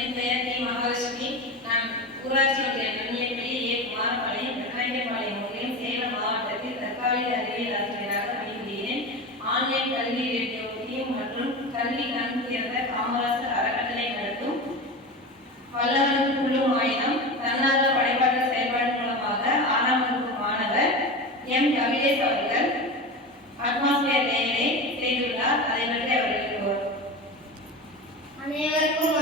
என் பெயர் டி. மகாலட்சுமி. நான் ஊராட்சி ஒன்றிய நன்னியப்பள்ளி ஏ. குமாரபாளையம் வெங்கடாயபாளையம் ஒன்றியம் சேலம் மாவட்டத்தில் தற்காலிக அறிவியல் ஆசிரியராக பணிபுரிகிறேன். ஆன்லைன் கல்வி ரேடியோ முக்கியம் மற்றும் கல்வி கண் திறந்த காமராசர் அறக்கட்டளை நடத்தும் வல்லவனுக்கு குழும் ஆயுதம் தன்னார்வ படைப்பாற்றல் செயல்பாடு மூலமாக 6ஆம் வகுப்பு மாணவர் எம். கவிதேஷ் அவர்கள் அட்மாஸ்பியர் லேயரை செய்துள்ளார். அதை பற்றி அவர்கள் கூறுவார். அனைவருக்கும்